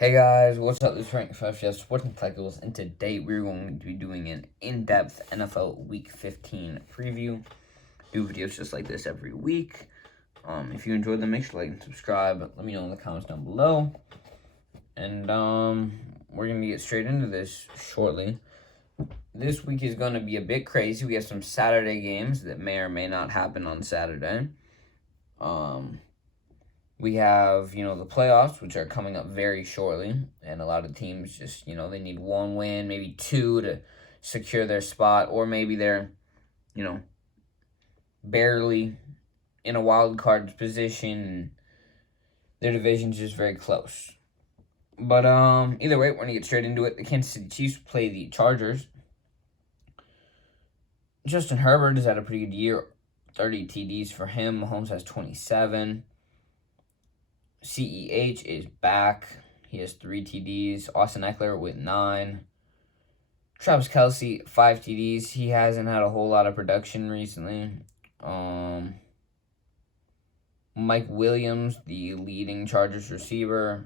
Hey guys, what's up? This is Frank from Sports and Collectibles, and today we're going to be doing an in-depth NFL Week 15 preview. Do videos just like this every week. If you enjoyed them, make sure to like and subscribe. Let me know in the comments down below. And we're gonna get straight into this shortly. This week is gonna be a bit crazy. We have some Saturday games that may or may not happen on Saturday. We have, the playoffs, which are coming up very shortly. And a lot of teams just, they need one win, maybe two to secure their spot. Or maybe they're, barely in a wild card position. Their division's just very close. But either way, we're going to get straight into it. The Kansas City Chiefs play the Chargers. Justin Herbert has had a pretty good year. 30 TDs for him. Mahomes has 27. CEH is back. He has 3 TDs. Austin Eckler with 9. Travis Kelce, 5 TDs. He hasn't had a whole lot of production recently. Mike Williams, the leading Chargers receiver,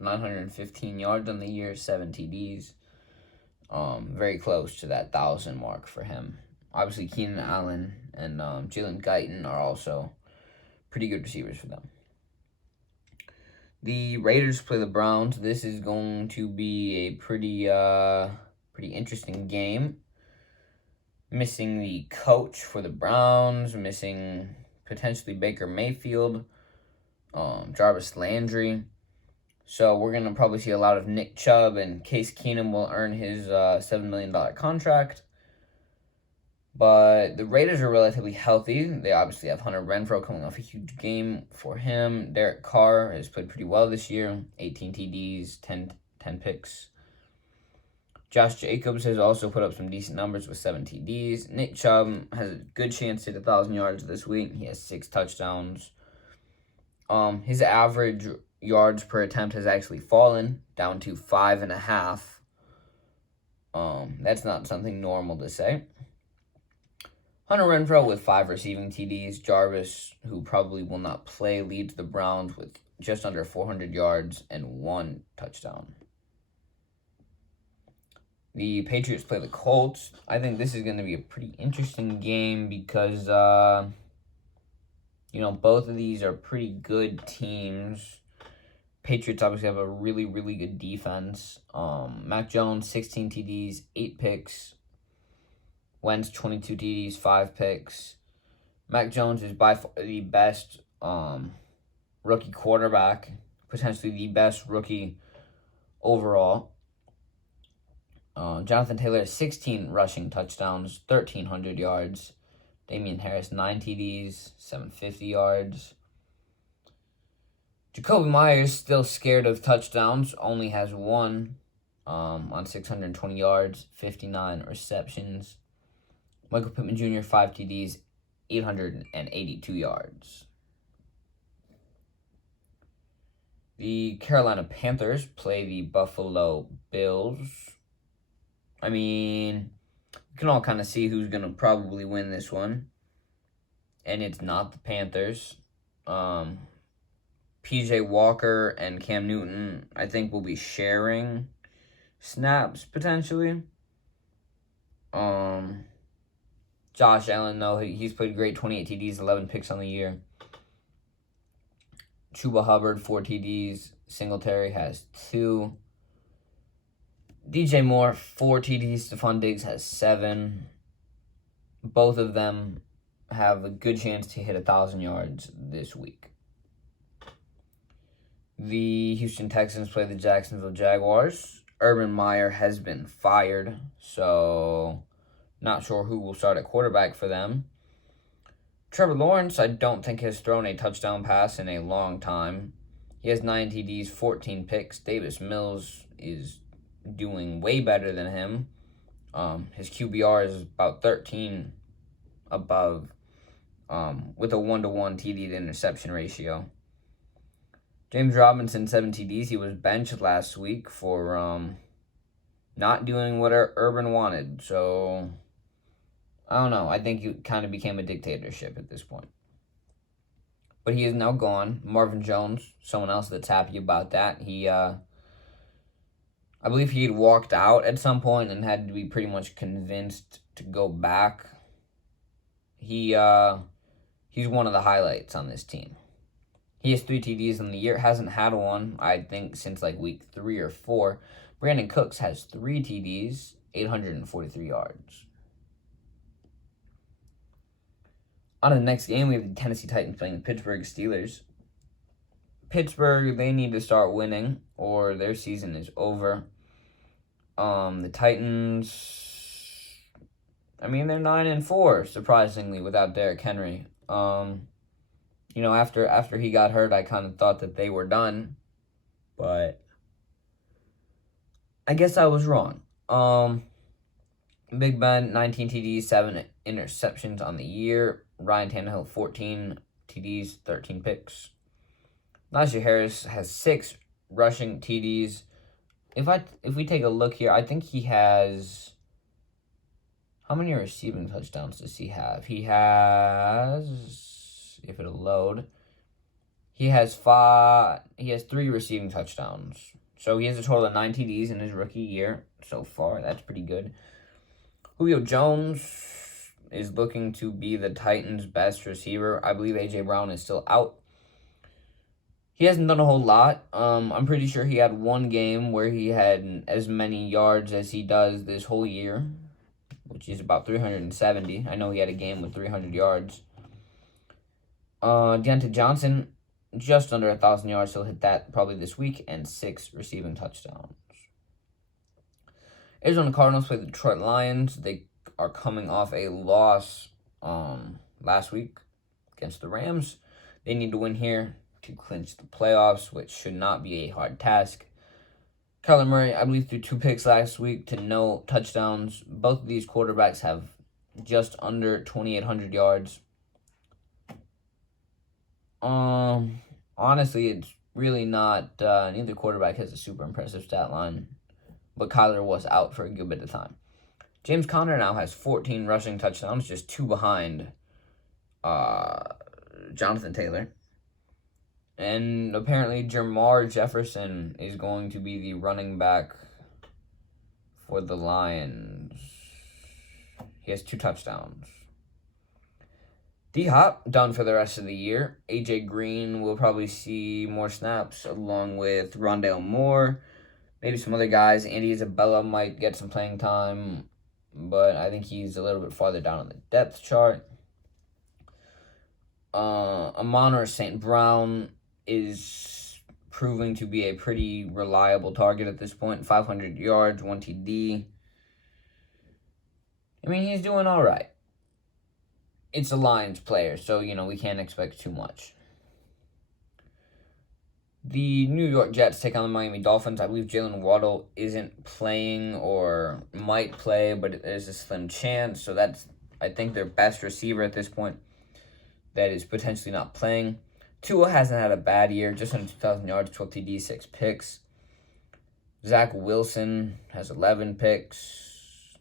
915 yards on the year, 7 TDs. Very close to that 1,000 mark for him. Obviously, Keenan Allen and Jalen Guyton are also pretty good receivers for them. The Raiders play the Browns. This is going to be a pretty interesting game. Missing the coach for the Browns, missing potentially Baker Mayfield, Jarvis Landry. So we're going to probably see a lot of Nick Chubb, and Case Keenum will earn his $7 million contract. But the Raiders are relatively healthy. They obviously have Hunter Renfrow coming off a huge game for him. Derek Carr has played pretty well this year. 18 TDs, 10 picks. Josh Jacobs has also put up some decent numbers with 7 TDs. Nick Chubb has a good chance to hit 1,000 yards this week. He has 6 touchdowns. His average yards per attempt has actually fallen down to 5.5. That's not something normal to say. Hunter Renfrow with 5 receiving TDs. Jarvis, who probably will not play, leads the Browns with just under 400 yards and 1 touchdown. The Patriots play the Colts. I think this is going to be a pretty interesting game because, both of these are pretty good teams. Patriots obviously have a really, really good defense. Mac Jones, 16 TDs, 8 picks. Wentz, 22 TDs, 5 picks. Mac Jones is by far the best rookie quarterback, potentially the best rookie overall. Jonathan Taylor has 16 rushing touchdowns, 1,300 yards. Damian Harris, 9 TDs, 750 yards. Jacoby Myers, still scared of touchdowns, only has 1 on 620 yards, 59 receptions. Michael Pittman Jr., 5 TDs, 882 yards. The Carolina Panthers play the Buffalo Bills. I mean, you can all kind of see who's going to probably win this one. And it's not the Panthers. P.J. Walker and Cam Newton, I think, will be sharing snaps, potentially. Josh Allen, though, he's played great. 28 TDs, 11 picks on the year. Chuba Hubbard, 4 TDs. Singletary has 2. DJ Moore, 4 TDs. Stephon Diggs has 7. Both of them have a good chance to hit 1,000 yards this week. The Houston Texans play the Jacksonville Jaguars. Urban Meyer has been fired, so not sure who will start at quarterback for them. Trevor Lawrence, I don't think has thrown a touchdown pass in a long time. He has 9 TDs, 14 picks. Davis Mills is doing way better than him. His QBR is about 13 above, with a 1-to-1 TD to interception ratio. James Robinson, 7 TDs. He was benched last week for not doing what Urban wanted. So, I don't know. I think it kind of became a dictatorship at this point. But he is now gone. Marvin Jones, someone else that's happy about that. He I believe he had walked out at some point and had to be pretty much convinced to go back. He's one of the highlights on this team. He has 3 TDs in the year. Hasn't had one, I think, since like week 3 or 4. Brandon Cooks has 3 TDs, 843 yards. On to the next game, we have the Tennessee Titans playing the Pittsburgh Steelers. Pittsburgh, they need to start winning or their season is over. The Titans, I mean, they're 9-4, surprisingly, without Derrick Henry. After he got hurt, I kind of thought that they were done, but I guess I was wrong. Big Ben, 19 TDs, 7 interceptions on the year. Ryan Tannehill, 14 TDs, 13 picks. Najee Harris has 6 rushing TDs. If we take a look here, I think he has... How many receiving touchdowns does he have? He has... If it'll load... He has 3 receiving touchdowns. So he has a total of 9 TDs in his rookie year so far. That's pretty good. Julio Jones is looking to be the Titans' best receiver. I believe A.J. Brown is still out. He hasn't done a whole lot. I'm pretty sure he had one game where he had as many yards as he does this whole year, which is about 370. I know he had a game with 300 yards. Deontay Johnson, just under 1,000 yards. He'll hit that probably this week, and 6 receiving touchdowns. Arizona Cardinals play the Detroit Lions. They are coming off a loss last week against the Rams. They need to win here to clinch the playoffs, which should not be a hard task. Kyler Murray, I believe, threw 2 picks last week to no touchdowns. Both of these quarterbacks have just under 2,800 yards. Honestly, it's really not, neither quarterback has a super impressive stat line, but Kyler was out for a good bit of time. James Conner now has 14 rushing touchdowns, just 2 behind Jonathan Taylor. And apparently Jamar Jefferson is going to be the running back for the Lions. He has 2 touchdowns. D-Hop, done for the rest of the year. A.J. Green will probably see more snaps along with Rondale Moore. Maybe some other guys. Andy Isabella might get some playing time, but I think he's a little bit farther down on the depth chart. Amon-Ra St. Brown is proving to be a pretty reliable target at this point. 500 yards, 1 TD. I mean, he's doing all right. It's a Lions player, so, we can't expect too much. The New York Jets take on the Miami Dolphins. I believe Jalen Waddle isn't playing or might play, but there's a slim chance. So that's, I think, their best receiver at this point that is potentially not playing. Tua hasn't had a bad year, just under 2,000 yards, 12 TDs, 6 picks. Zach Wilson has 11 picks.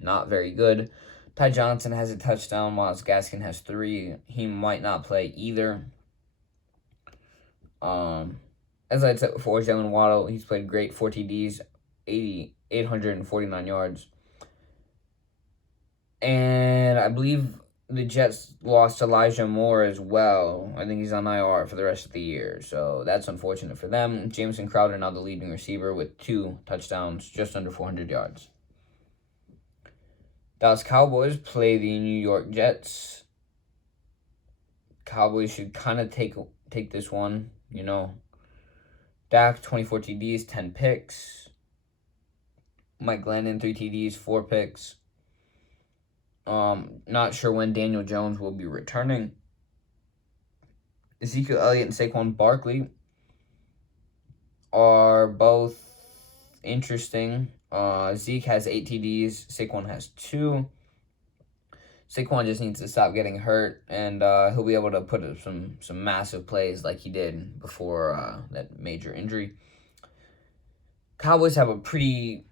Not very good. Ty Johnson has a touchdown. Myles Gaskin has 3. He might not play either. As I said before, Jalen Waddle, he's played great. 4 TDs, 849 yards. And I believe the Jets lost Elijah Moore as well. I think he's on IR for the rest of the year. So that's unfortunate for them. Jameson Crowder now the leading receiver with 2 touchdowns, just under 400 yards. Dallas Cowboys play the New York Jets. Cowboys should kind of take this one, Dak, 24 TDs, 10 picks. Mike Glennon, 3 TDs, 4 picks. Not sure when Daniel Jones will be returning. Ezekiel Elliott and Saquon Barkley are both interesting. Zeke has 8 TDs. Saquon has 2. Saquon just needs to stop getting hurt, and he'll be able to put up some massive plays like he did before that major injury. Cowboys have a pretty,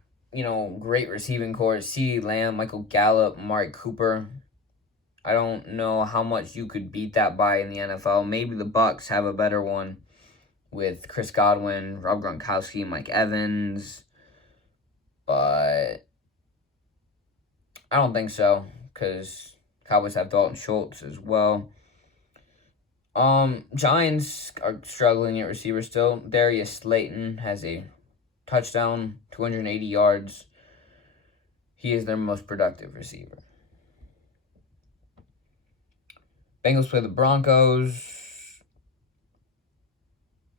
great receiving core. CeeDee Lamb, Michael Gallup, Amari Cooper. I don't know how much you could beat that by in the NFL. Maybe the Bucs have a better one with Chris Godwin, Rob Gronkowski, Mike Evans. but I don't think so because Cowboys have Dalton Schultz as well. Giants are struggling at receiver still. Darius Slayton has a touchdown, 280 yards. He is their most productive receiver. Bengals play the Broncos.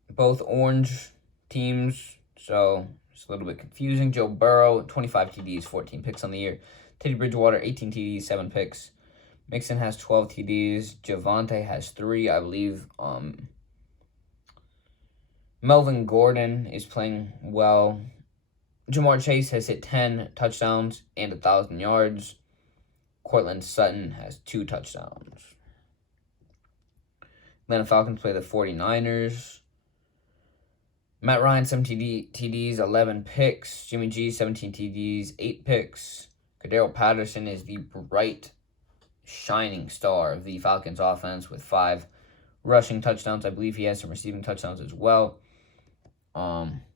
Both orange teams, so it's a little bit confusing. Joe Burrow, 25 TDs, 14 picks on the year. Teddy Bridgewater, 18 TDs, 7 picks. Mixon has 12 TDs. Javonte has 3, I believe. Melvin Gordon is playing well. Jamar Chase has hit 10 touchdowns and 1,000 yards. Cortland Sutton has 2 touchdowns. Atlanta Falcons play the 49ers. Matt Ryan, 17 TDs, 11 picks. Jimmy G, 17 TDs, 8 picks. Cordero Patterson is the bright, shining star of the Falcons offense with 5 rushing touchdowns. I believe he has some receiving touchdowns as well.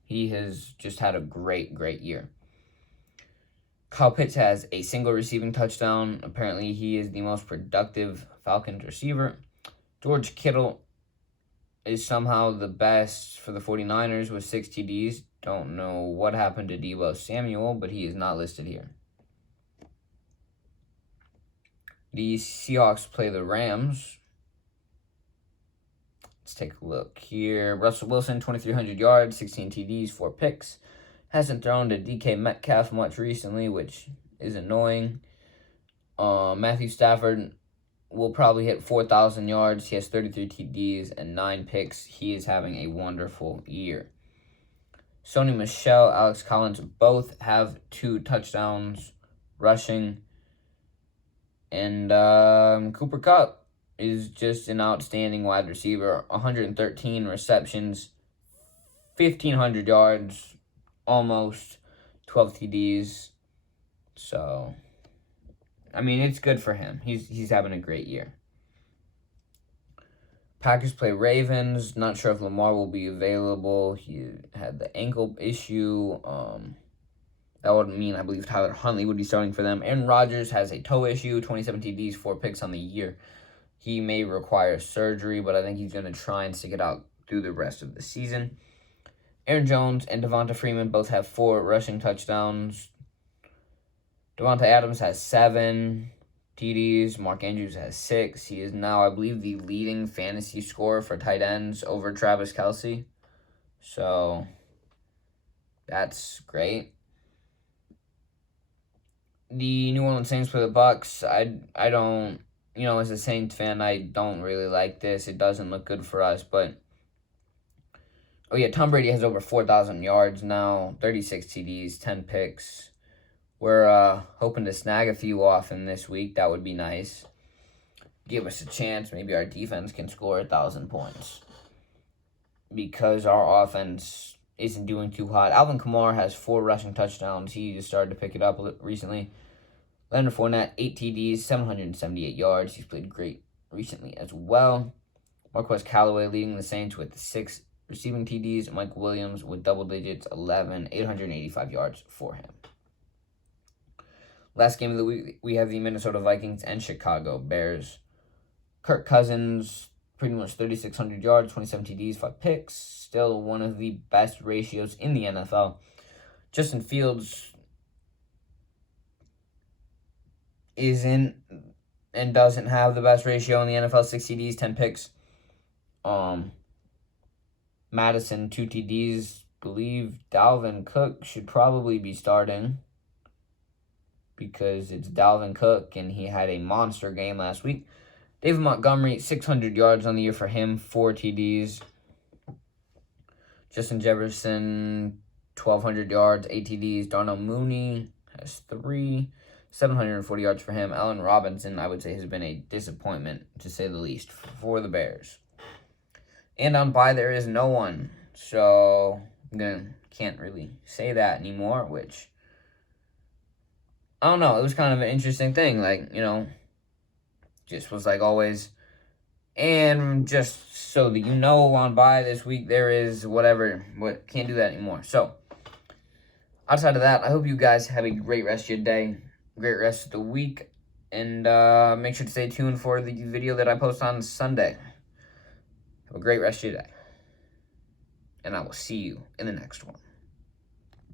He has just had a great year. Kyle Pitts has a single receiving touchdown. Apparently, he is the most productive Falcons receiver. George Kittle is somehow the best for the 49ers with 6 TDs. Don't know what happened to Deebo Samuel, but he is not listed here. The Seahawks play the Rams. Let's take a look here. Russell Wilson, 2,300 yards, 16 TDs, 4 picks. Hasn't thrown to DK Metcalf much recently, which is annoying. Matthew Stafford will probably hit 4,000 yards. He has 33 TDs and 9 picks. He is having a wonderful year. Sony Michel, Alex Collins both have 2 touchdowns rushing. And Cooper Kupp is just an outstanding wide receiver. 113 receptions, 1,500 yards, almost 12 TDs. So, I mean, it's good for him. He's having a great year. Packers play Ravens. Not sure if Lamar will be available. He had the ankle issue. That would mean, I believe, Tyler Huntley would be starting for them. Aaron Rodgers has a toe issue, 27 TDs, 4 picks on the year. He may require surgery, but I think he's going to try and stick it out through the rest of the season. Aaron Jones and Devonta Freeman both have 4 rushing touchdowns. Devonta Adams has 7 TDs. Mark Andrews has 6. He is now, I believe, the leading fantasy scorer for tight ends over Travis Kelce. So, that's great. The New Orleans Saints play the Bucs. I don't, as a Saints fan, I don't really like this. It doesn't look good for us, but Tom Brady has over 4,000 yards now, 36 TDs, 10 picks. We're hoping to snag a few off in this week. That would be nice. Give us a chance. Maybe our defense can score 1,000 points because our offense isn't doing too hot. Alvin Kamara has 4 rushing touchdowns. He just started to pick it up recently. Leonard Fournette, 8 TDs, 778 yards. He's played great recently as well. Marquez Callaway leading the Saints with 6 receiving TDs. Mike Williams with double digits, 11, 885 yards for him. Last game of the week, we have the Minnesota Vikings and Chicago Bears. Kirk Cousins, pretty much 3,600 yards, 27 TDs, 5 picks. Still one of the best ratios in the NFL. Justin Fields isn't and doesn't have the best ratio in the NFL. 6 TDs, 10 picks. Madison, 2 TDs. Believe Dalvin Cook should probably be starting because it's Dalvin Cook and he had a monster game last week. David Montgomery, 600 yards on the year for him, 4 TDs. Justin Jefferson, 1,200 yards, 8 TDs. Darnell Mooney has 3, 740 yards for him. Allen Robinson, I would say, has been a disappointment, to say the least, for the Bears. And on bye, there is no one. So, can't really say that anymore, which, I don't know. It was kind of an interesting thing. Just was like always. And just so that you know, on bye this week, there is whatever. Can't do that anymore. So, outside of that, I hope you guys have a great rest of your day, great rest of the week, and make sure to stay tuned for the video that I post on Sunday. Have a great rest of your day, and I will see you in the next one.